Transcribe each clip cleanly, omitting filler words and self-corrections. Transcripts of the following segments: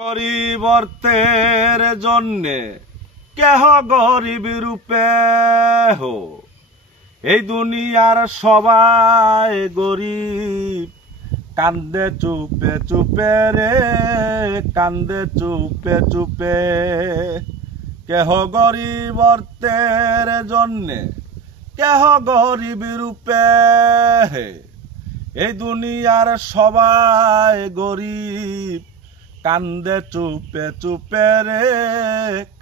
পরিবর্তের জন্যে কেহ গরিব রূপে হো, এই দুনিয়ার সবাই গরিব। কান্দে চুপে চুপে রে, কান্দে চুপে চুপে। কেহ গরিবর্তের জন্যে কেহ গরিব রূপে, এই দুনিয়ার সবাই গরিব। কান্দে চুপে চুপে রে,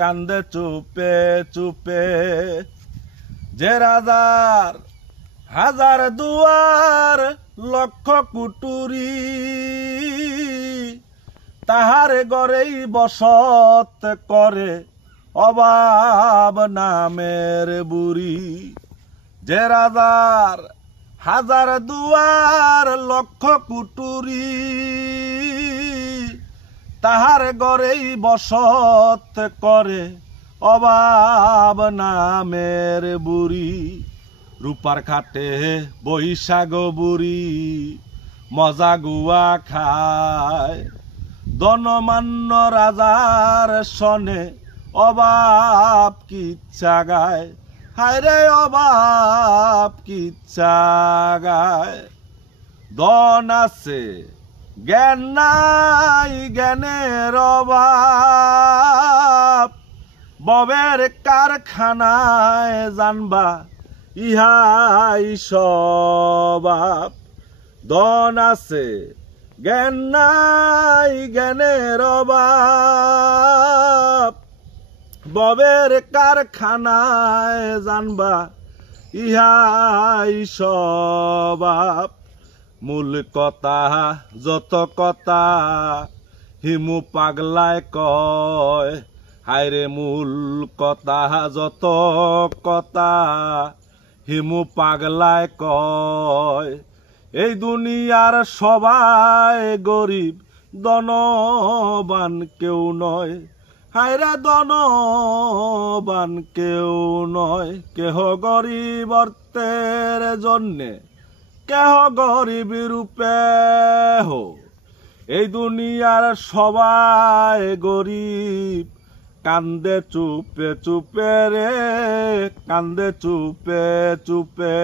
কান্দে চুপে চুপে। যে রাজার হাজার দুয়ার লক্ষ কুটুরি, তাহার গড়েই বসত করে অভাব নামের বুড়ি। যে রাজার হাজার দুয়ার লক্ষ কুটুরি, তাহার গড়েই বসত করে অভাব নামের বুড়ি। রূপার খাটে বৈশাখ বুড়ি মজা গুয়া খায়, ধনমান্য রাজার সনে অভাব কিচ্ছা গায়। হায় রে অভাব কিচ্ছা গায়। ধন আছে জ্ঞান নাই, জ্ঞানের অভাব। ববের কারখানায় জানবা ইহাই স্বভাব। ধন আছে জ্ঞান নাই, জ্ঞানের অভাব। ববের কারখানায় জানবা ইহাই স্বভাব। মূল কথা যত কথা হিমু পাগলায় কয়, হায়রে মূল কথা যত কথা হিমু পাগলায় কয়। এই দুনিয়ার সবাই গরিব, ধনবান কেউ নয়। হায়রে ধনবান কেউ নয়। কেহ গরিবর্তের জন্যে কেহ গরিব রূপে হো, এই দুনিয়ার সবাই গরিব। কান্দে চুপে চুপে রে, কান্দে চুপে চুপে।